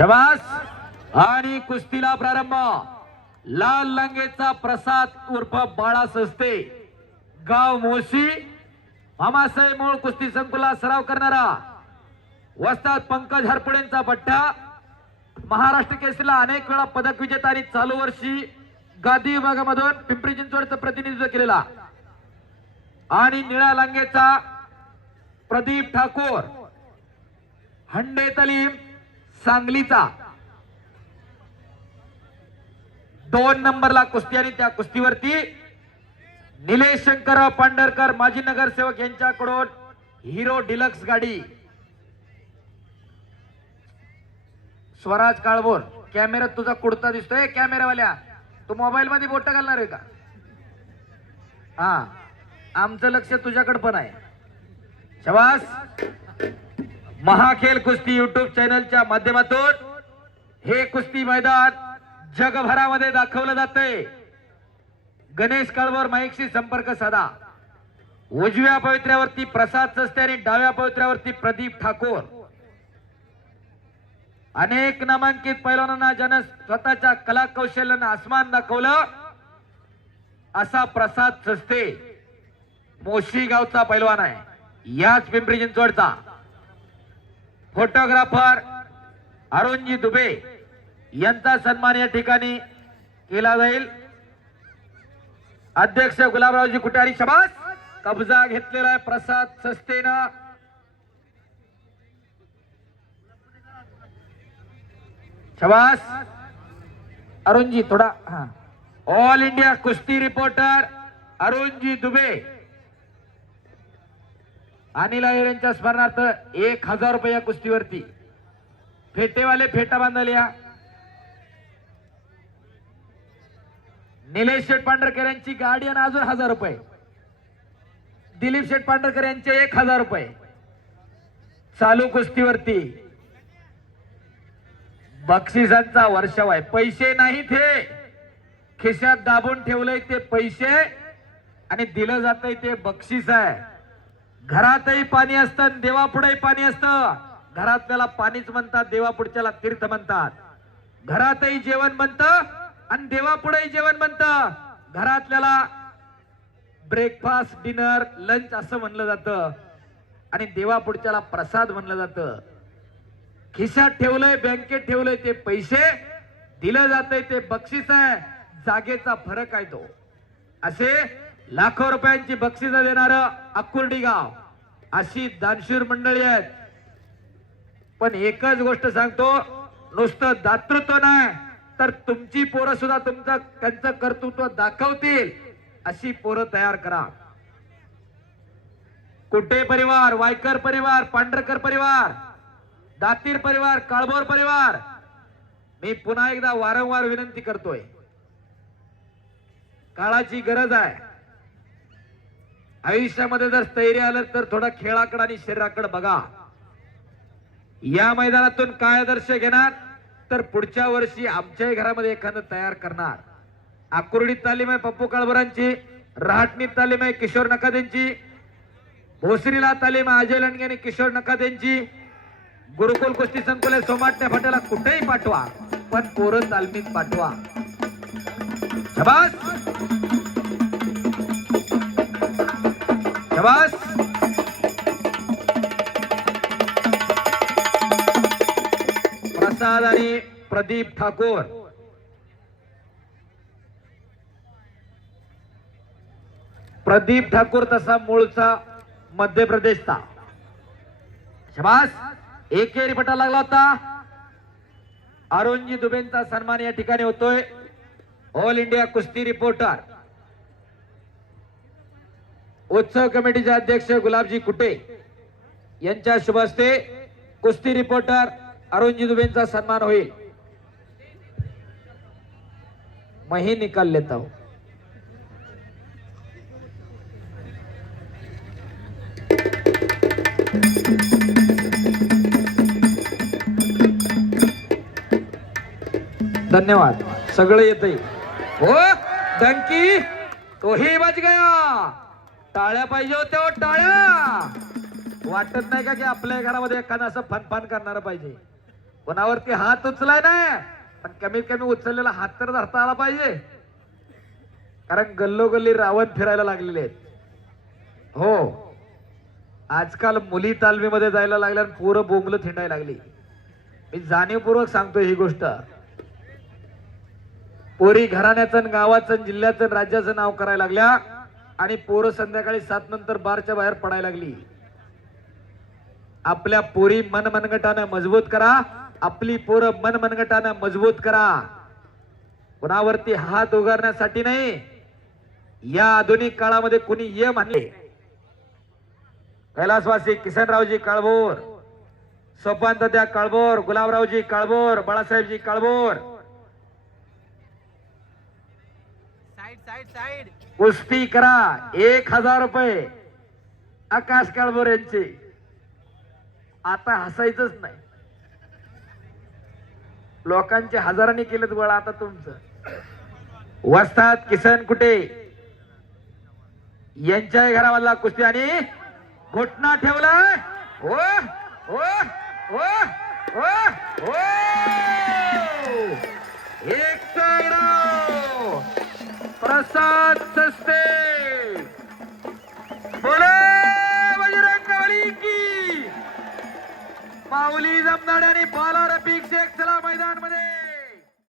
शबास. आणि कुस्तीला प्रारंभ. लाल लंगेचा प्रसाद उर्फ बाळा सस्ते गाव मोशी. मामासाहेब मूळ कुस्ती संकुला सराव करणारा. वस्तात पंकज हरपुडेंचा पट्टा महाराष्ट्र केसरीला अनेक वेळा पदक विजेता आणि चालू वर्षी गादी विभागामधून पिंपरी चिंचवडचं प्रतिनिधित्व केलेला. आणि निळ्या लांगेचा प्रदीप ठाकूर. हंडे तलीम. सांगलीचा. दोन नंबरला कुस्ती आणि त्या कुस्तीवरती निलेश शंकरराव पांढरकर माजी नगरसेवक यांच्याकडून हिरो डिलक्स गाडी. स्वराज काळभोर कॅमेऱ्यात तुझा कुडता दिसतोय कॅमेरावाल्या. तू मोबाईल मध्ये बोट घालणार आहे का? हा आमचं लक्ष तुझ्याकडे पण आहे. शबास! महाखेल कुस्ती युट्यूब चॅनलच्या माध्यमातून हे कुस्ती मैदान जगभरामध्ये दाखवलं जातंय. गणेश काळवर माईकशी संपर्क साधा. उजव्या पवित्र्यावरती प्रसाद सस्ते आणि डाव्या पवित्र्यावरती प्रदीप ठाकूर. अनेक नामांकित पैलवानांना ज्यानं स्वतःच्या कला कौशल्यानं आसमान दाखवलं असा प्रसाद सस्ते. मोशी गावचा पैलवान आहे. याच पिंपरी चिंचवडचा. फोटोग्राफर अरुणजी दुबे यांचा सन्मान या ठिकाणी केला जाईल. अध्यक्ष गुलाबरावजी कुटारी शबास. कब्जा घेतलेला आहे प्रसाद सस्तेनं. शबास. अरुणजी थोडा हा. ऑल इंडिया कुस्ती रिपोर्टर अरुणजी दुबे. अनिल अय्यर यांच्या स्मरणार्थ एक हजार रुपये या कुस्तीवरती. फेटेवाले फेटा बांधल्या निलेश शेठ पांढरकर यांची गाडी आणि अजून हजार रुपये. दिलीप शेठ पांढरकर यांचे एक हजार रुपये. चालू कुस्तीवरती. बक्षिसांचा वर्षाव आहे. पैसे नाही थे. खिशात दाबून ठेवलंय ते पैसे आणि दिलं जातंय ते बक्षीस आहे. घरातही पाणी असतं आणि देवापुढेही पाणी असतं. घरातल्याला पाणीच म्हणतात देवापुढच्याला तीर्थ म्हणतात. घरातही जेवण म्हणतं आणि देवापुढेही जेवण म्हणतं घरातल्याला ब्रेकफास्ट डिनर लंच असं म्हणलं जातं. आणि देवापुढच्याला प्रसाद म्हणलं जातं. खिशात ठेवलंय बँकेत ठेवलंय ते पैसे दिलं जातंय ते बक्षीस आहे. जागेचा फरक आहे तो. असे लाखो रुपयांची बक्षिस देणार अक्कुर्डी गाव. अशी दानशूर मंडळी आहेत. पण एकच गोष्ट सांगतो नुसतं दातृत्व नाही तर तुमची पोरं सुद्धा तुमचं त्यांचं कर्तृत्व दाखवतील अशी पोरं तयार करा. कुटे परिवार वायकर परिवार पांढरकर परिवार दातीर परिवार काळभोर परिवार मी पुन्हा एकदा वारंवार विनंती करतोय. काळाची गरज आहे. आयुष्यामध्ये जर स्थैर्य आलं तर थोडं खेळाकडे आणि शरीराकडे बघा. या मैदानातून काय आदर्श घेणार तर पुढच्या वर्षी आमच्याही घरामध्ये एखादं तयार करणार. आकुर्डीत तालीम आहे पप्पू काळबरांची रहाटणीत तालीम आहे किशोर नकादेंची भोसरीला तालीम आहे अजय लंडगे आणि किशोर नकादेंची गुरुकुल कुस्ती संकुल आहे सोमाटण्या फाट्याला कुठेही पाठवा पण पोरं तालमीत पाठवा. शबास. शबास. प्रसाद आणि प्रदीप ठाकूर. प्रदीप ठाकूर तसा मूळचा मध्य प्रदेशचा. शबास. एकेरी पटा लागला होता. अरुणजी दुबेंचा सन्मान या ठिकाणी होतोय. ऑल इंडिया कुस्ती रिपोर्टर. उत्सव कमिटीचे अध्यक्ष गुलाबजी कुटे यांच्या शुभ हस्ते कुस्ती रिपोर्टर अरुणजी दुबेंचा सन्मान होईल. मही निकाल लेता हूं धन्यवाद. सगळं येतंय. हो डंकी तोही बच गया. टाळ्या पाहिजे होत्या हो, टाळ्या. वाटत नाही का की आपल्या घरामध्ये एखादं असं फनफान करणार पाहिजे? कोणावरती हात उचलाय ना पण कमीत कमी उचललेला हात तर धरता आला पाहिजे. कारण गल्लोगल्ली रावण फिरायला लागलेले आहेत. हो. आजकाल मुली तालमीमध्ये जायला लागल्या आणि पोरं बोंगलं थिंडायला लागली. मी जाणीवपूर्वक सांगतो ही गोष्ट. पोरी घराण्याचं गावाचं जिल्ह्याचं राज्याचं नाव करायला लागल्या आणि पोरं संध्याकाळी सात नंतर बारच्या बाहेर पडायला लागली. आपल्या पोरी मन मनगटानं मजबूत करा. आपली पोरं मन मनगटानं मजबूत करा. कुणावरती हात उगारण्यासाठी नाही. या आधुनिक काळामध्ये कुणी ये म्हणले कैलासवासी किसनरावजी काळभोर सोपांत त्या काळभोर गुलाबरावजी काळभोर बाळासाहेबजी काळभोर कुस्ती करा एक हजार रुपये. आकाश काळभोर यांचे आता हसायचंच नाही. लोकांचे हजारांनी केलं गोळा आता तुमचं. वस्तात किसन कुठे यांच्याही घरामधला कुस्ती आणि घोटणा ठेवला. ओ ओ ओ ओ ओ. साथ सस्ते. बोले बजरंगबली की. माऊली जमदाड्याने बाला रफिक शेख चला मैदानमध्ये